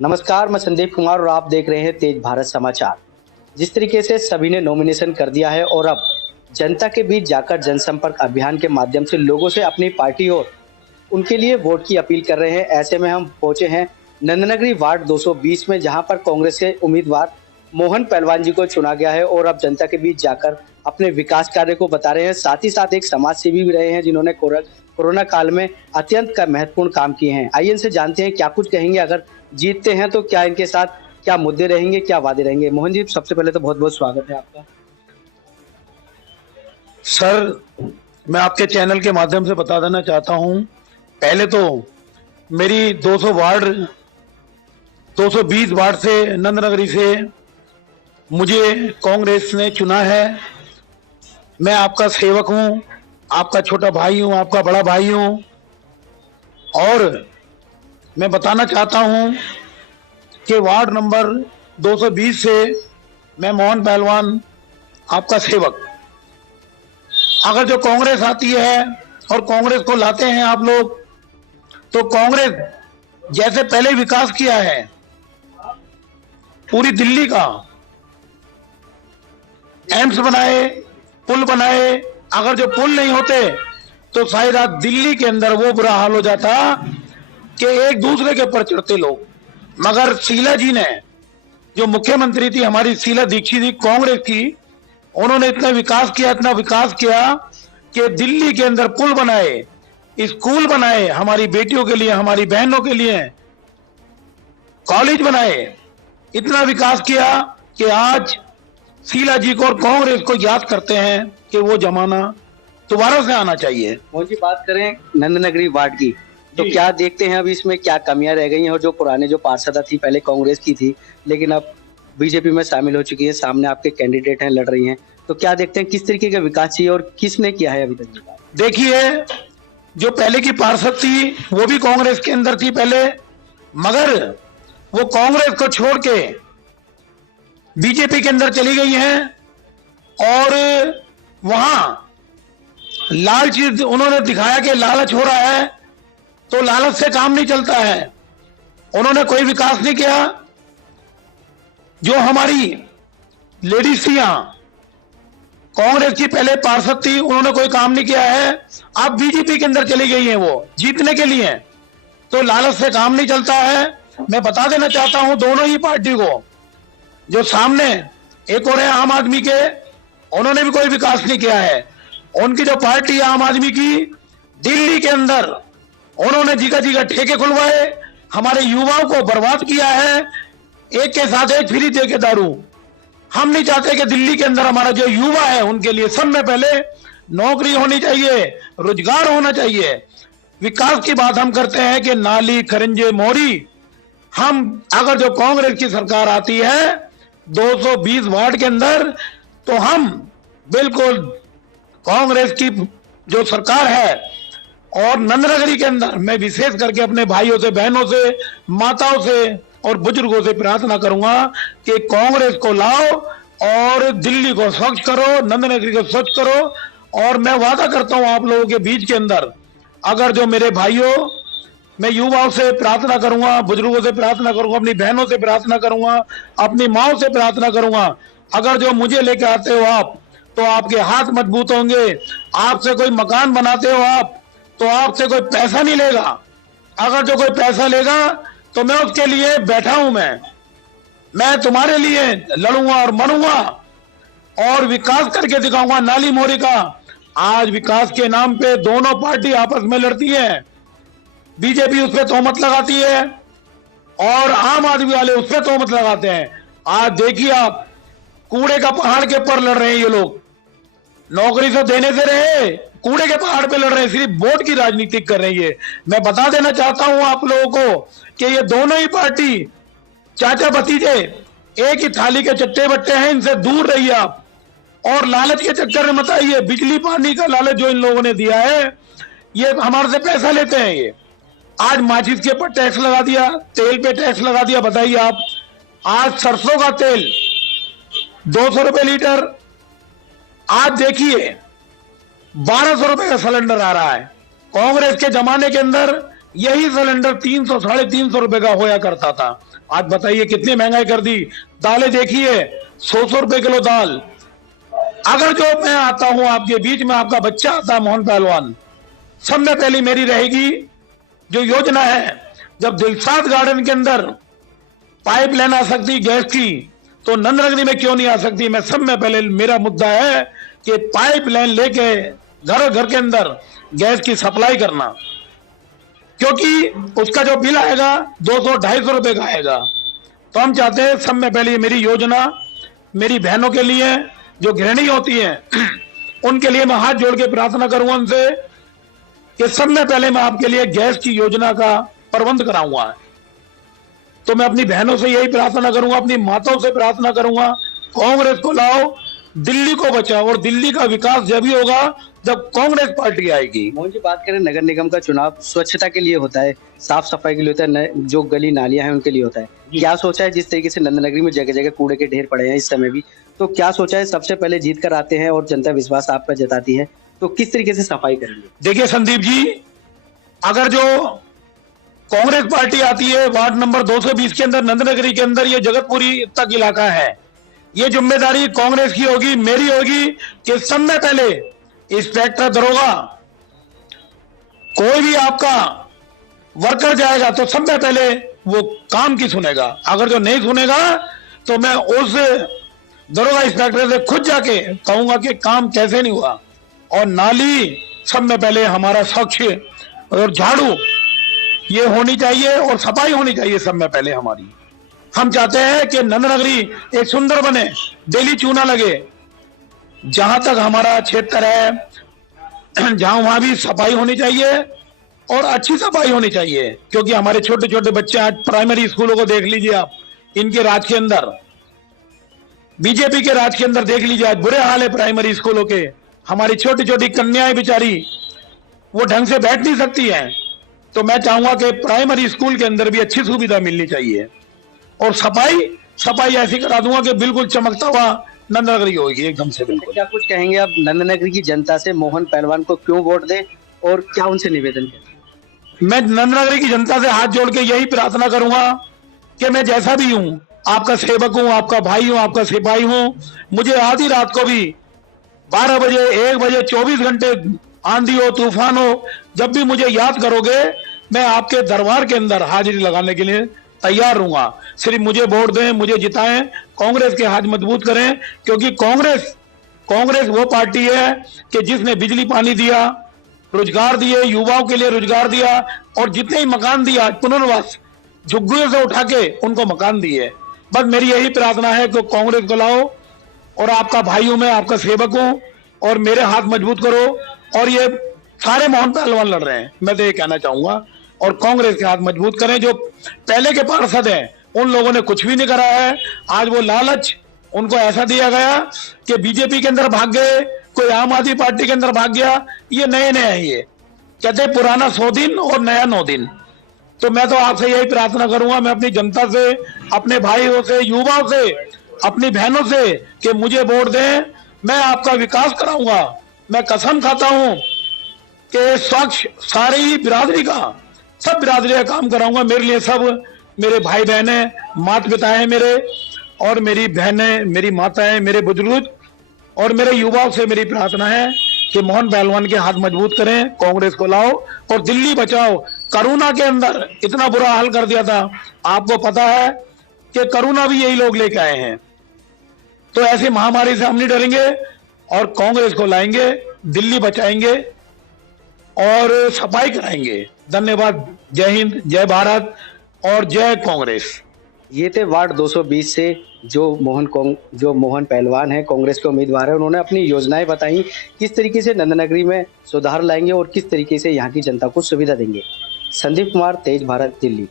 नमस्कार, मैं संदीप कुमार और आप देख रहे हैं तेज भारत समाचार। जिस तरीके से सभी ने नॉमिनेशन कर दिया है और अब जनता के बीच जाकर जनसंपर्क अभियान के माध्यम से लोगों से अपनी पार्टी और उनके लिए वोट की अपील कर रहे हैं। ऐसे में हम पहुंचे हैं नंदनगरी वार्ड 220 में, जहां पर कांग्रेस के उम्मीदवार मोहन पहलवान जी को चुना गया है और अब जनता के बीच जाकर अपने विकास कार्य को बता रहे हैं। साथ ही साथ एक समाज सेवी भी रहे हैं जिन्होंने कोरोना काल में अत्यंत का महत्वपूर्ण काम किए हैं। आइए इनसे जानते हैं क्या कुछ कहेंगे। अगर जीतते हैं तो क्या इनके साथ क्या मुद्दे रहेंगे, क्या वादे रहेंगे। मोहन जी, सबसे पहले तो बहुत बहुत स्वागत है आपका। सर, मैं आपके चैनल के माध्यम से बता देना चाहता हूं, पहले तो मेरी 220 वार्ड से नंदनगरी से मुझे कांग्रेस ने चुना है। मैं आपका सेवक हूं, आपका छोटा भाई हूं, आपका बड़ा भाई हूं और मैं बताना चाहता हूं कि वार्ड नंबर 220 से मैं मोहन पहलवान, आपका सेवक, अगर जो कांग्रेस आती है और कांग्रेस को लाते हैं आप लोग, तो कांग्रेस जैसे पहले विकास किया है पूरी दिल्ली का, एम्स बनाए, पुल बनाए, अगर जो पुल नहीं होते तो शायद आज दिल्ली के अंदर वो बुरा हाल हो जाता कि एक दूसरे के ऊपर चढ़ते लोग। मगर शीला जी ने, जो मुख्यमंत्री थी हमारी शीला दीक्षित जी कांग्रेस की, उन्होंने इतना विकास किया कि दिल्ली के अंदर पुल बनाए, स्कूल बनाए, हमारी बेटियों के लिए, हमारी बहनों के लिए कॉलेज बनाए, इतना विकास किया कि आज शीला जी को और कांग्रेस को याद करते हैं कि वो जमाना दोबारा से आना चाहिए। मोहन जी, बात करें नंदनगरी वार्ड की, तो क्या देखते हैं अभी इसमें क्या कमियां रह गई हैं? और जो पुराने जो पार्षद थी, पहले कांग्रेस की थी लेकिन अब बीजेपी में शामिल हो चुकी है, सामने आपके कैंडिडेट हैं, लड़ रही हैं, तो क्या देखते हैं किस तरीके का विकास चाहिए और किसने किया है अभी तक? देखिए, जो पहले की पार्षद थी वो भी कांग्रेस के अंदर थी पहले, मगर वो कांग्रेस को छोड़ के बीजेपी के अंदर चली गई हैं और वहां लालच उन्होंने दिखाया कि लालच हो रहा है, तो लालच से काम नहीं चलता है। उन्होंने कोई विकास नहीं किया। जो हमारी लेडीज थी यहां, कांग्रेस की पहले पार्षद थी, उन्होंने कोई काम नहीं किया है। अब बीजेपी के अंदर चली गई हैं वो जीतने के लिए, तो लालच से काम नहीं चलता है। मैं बता देना चाहता हूं दोनों ही पार्टी को, जो सामने एक और है आम आदमी के, उन्होंने भी कोई विकास नहीं किया है। उनकी जो पार्टी है आम आदमी की, दिल्ली के अंदर उन्होंने जगह ठेके खुलवाए, हमारे युवाओं को बर्बाद किया है। एक के साथ एक फ्री दे के दारू। हम नहीं चाहते कि दिल्ली के अंदर हमारा जो युवा है उनके लिए सब में पहले नौकरी होनी चाहिए, रोजगार होना चाहिए। विकास की बात हम करते हैं कि नाली, खरंजे, मोरी, हम अगर जो कांग्रेस की सरकार आती है 220 वार्ड के अंदर, तो हम बिल्कुल कांग्रेस की जो सरकार है, और नंदनगरी के अंदर मैं विशेष करके अपने भाइयों से, बहनों से, माताओं से और बुजुर्गों से प्रार्थना करूंगा कि कांग्रेस को लाओ और दिल्ली को स्वच्छ करो, नंदनगरी को स्वच्छ करो। और मैं वादा करता हूं आप लोगों के बीच के अंदर, अगर जो मेरे भाइयों, मैं युवाओं से प्रार्थना करूंगा, बुजुर्गों से प्रार्थना करूंगा, अपनी बहनों से प्रार्थना करूंगा, अपनी माओ से प्रार्थना करूंगा, अगर जो मुझे लेकर आते हो आप, तो आपके हाथ मजबूत होंगे। आपसे कोई मकान बनाते हो आप, तो आपसे कोई पैसा नहीं लेगा। अगर जो कोई पैसा लेगा तो मैं उसके लिए बैठा हूं। मैं तुम्हारे लिए लड़ूंगा और मरूंगा और विकास करके दिखाऊंगा। नाली मोरी का आज विकास के नाम पे दोनों पार्टी आपस में लड़ती है। बीजेपी उस पर तोहमत लगाती है और आम आदमी वाले उस पर तोहमत लगाते हैं। आज देखिए आप, कूड़े का पहाड़ के ऊपर लड़ रहे हैं ये लोग। नौकरी तो देने से रहे, कूड़े के पहाड़ पे लड़ रहे हैं, सिर्फ वोट की राजनीति कर रही है। मैं बता देना चाहता हूं आप लोगों को कि ये दोनों ही पार्टी चाचा भतीजे एक ही थाली के चट्टे बट्टे हैं, इनसे दूर रहिए आप। और लालच के चक्कर में मत आइए। बिजली पानी का लालच जो इन लोगों ने दिया है, ये हमारे से पैसा लेते हैं। ये आज माचिस के ऊपर टैक्स लगा दिया, तेल पे टैक्स लगा दिया। बताइए आप, आज सरसों का तेल 200 रुपए लीटर, आज देखिए 1200 रुपए का सिलेंडर आ रहा है। कांग्रेस के जमाने के अंदर यही सिलेंडर 300 350 रुपए का होया करता था। आज बताइए कितनी महंगाई कर दी। दालें देखिए 100 रुपए किलो दाल। अगर जो मैं आता हूं आपके बीच में, आपका बच्चा आता है मोहन पहलवान, सब में पहली मेरी रहेगी जो योजना है, जब दिलशाद गार्डन के अंदर पाइपलाइन आ सकती गैस की, तो नंदनगरी में क्यों नहीं आ सकती। मैं सब में पहले, मेरा मुद्दा है कि पाइपलाइन लेके घर घर के अंदर गैस की सप्लाई करना, क्योंकि उसका जो बिल आएगा 200-250 रुपए का आएगा। तो हम चाहते हैं सब में पहले मेरी योजना मेरी बहनों के लिए जो गृहिणी होती हैं उनके लिए मैं हाथ जोड़ के प्रार्थना करूंगा उनसे कि सब में पहले मैं आपके लिए गैस की योजना का प्रबंध कराऊंगा। तो मैं अपनी बहनों से यही प्रार्थना करूंगा, अपनी माताओं से प्रार्थना करूंगा, कांग्रेस को लाओ, दिल्ली को बचाओ। और दिल्ली का विकास जब ही होगा जब कांग्रेस पार्टी आएगी। मोहन जी, बात करें नगर निगम का चुनाव स्वच्छता के लिए होता है, साफ सफाई के लिए होता है, जो गली नालियां हैं उनके लिए होता है। क्या सोचा है, जिस तरीके से नंदनगरी में जगह जगह कूड़े के ढेर पड़े हैं इस समय भी, तो क्या सोचा है सबसे पहले जीत कर आते हैं और जनता विश्वास आप पर जताती है, तो किस तरीके से सफाई करेंगे? देखिए संदीप जी, अगर जो कांग्रेस पार्टी आती है वार्ड नंबर 220 के अंदर, नंदनगरी के अंदर, ये जगतपुरी तक इलाका है, ये जिम्मेदारी कांग्रेस की होगी, मेरी होगी कि सब में पहले इंस्पेक्टर दरोगा कोई भी आपका वर्कर जाएगा तो सब में पहले वो काम की सुनेगा। अगर जो नहीं सुनेगा तो मैं उस दरोगा इंस्पेक्टर से खुद जाके कहूंगा कि काम कैसे नहीं हुआ। और नाली सब में पहले हमारा स्वच्छ और झाड़ू ये होनी चाहिए और सफाई होनी चाहिए सब में पहले हमारी। हम चाहते हैं कि नंदनगरी एक सुंदर बने, डेली चूना लगे। जहां तक हमारा क्षेत्र है जहां वहां भी सफाई होनी चाहिए और अच्छी सफाई होनी चाहिए, क्योंकि हमारे छोटे छोटे बच्चे आज प्राइमरी स्कूलों को देख लीजिए आप, इनके राज के अंदर, बीजेपी के राज के अंदर देख लीजिए आज बुरे हाल है प्राइमरी स्कूलों के। हमारी छोटी छोटी कन्याएं बेचारी वो ढंग से बैठ नहीं सकती हैं। तो मैं चाहूंगा कि प्राइमरी स्कूल के अंदर भी अच्छी सुविधा मिलनी चाहिए और सफाई ऐसी करा दूंगा कि बिल्कुल चमकता हुआ नंदनगरी होगी एकदम से। बिल्कुल। क्या कुछ कहेंगे आप नंदनगरी की जनता से, मोहन पहलवान को क्यों वोट दे और क्या उनसे निवेदन करें? मैं नंदनगरी की जनता से हाथ जोड़ के यही प्रार्थना करूंगा कि मैं जैसा भी हूं, आपका सेवक हूं, आपका भाई हूं, आपका सिपाही हूं। मुझे आधी रात को भी 12 बजे 1 बजे 24 घंटे आंधी हो तूफान हो, जब भी मुझे याद करोगे मैं आपके दरबार के अंदर हाजिरी लगाने के लिए तैयार रहूंगा। सिर्फ मुझे वोट दें, मुझे जिताएं, कांग्रेस के हाथ मजबूत करें, क्योंकि कांग्रेस वो पार्टी है कि जिसने बिजली पानी दिया, रोजगार दिए, युवाओं के लिए रोजगार दिया और जितने ही मकान दिया पुनर्वास झुग्गियों से उठा के उनको मकान दिए। बस मेरी यही प्रार्थना है कि कांग्रेस को लाओ और आपका भाई हूं मैं, आपका सेवक हूं और मेरे हाथ मजबूत करो। और ये सारे मोहन पहलवान लड़ रहे हैं, मैं तो ये कहना चाहूंगा, और कांग्रेस के हाथ मजबूत करें। जो पहले के पार्षद हैं उन लोगों ने कुछ भी नहीं करा है। आज वो लालच उनको ऐसा दिया गया कि बीजेपी के अंदर भाग गए, कोई आम आदमी पार्टी के अंदर भाग गया। ये नए है, ये कहते हैं पुराना 100 दिन और नया 9 दिन। तो मैं तो आपसे यही प्रार्थना करूंगा, मैं अपनी जनता से, अपने भाइयों से, युवाओं से, अपनी बहनों से कि मुझे वोट दें, मैं आपका विकास कराऊंगा। मैं कसम खाता हूं कि स्वच्छ सारी बिरादरी का, सब बिरादरी का काम कराऊंगा। मेरे लिए सब मेरे भाई बहने, माता पिता है मेरे, और मेरी बहनें, मेरी माताएं, मेरे बुजुर्ग और मेरे युवाओं से मेरी प्रार्थना है कि मोहन पहलवान के हाथ मजबूत करें, कांग्रेस को लाओ और दिल्ली बचाओ। कोरोना के अंदर इतना बुरा हाल कर दिया था, आपको पता है कि कोरोना भी यही लोग लेके आए हैं। तो ऐसी महामारी से हम नहीं डरेंगे और कांग्रेस को लाएंगे, दिल्ली बचाएंगे और सफाई कराएंगे। धन्यवाद। जय हिंद, जय भारत और जय कांग्रेस। ये थे वार्ड 220 से जो मोहन पहलवान है, कांग्रेस के उम्मीदवार है। उन्होंने अपनी योजनाएं बताई, किस तरीके से नंदनगरी में सुधार लाएंगे और किस तरीके से यहाँ की जनता को सुविधा देंगे। संदीप कुमार, तेज भारत, दिल्ली।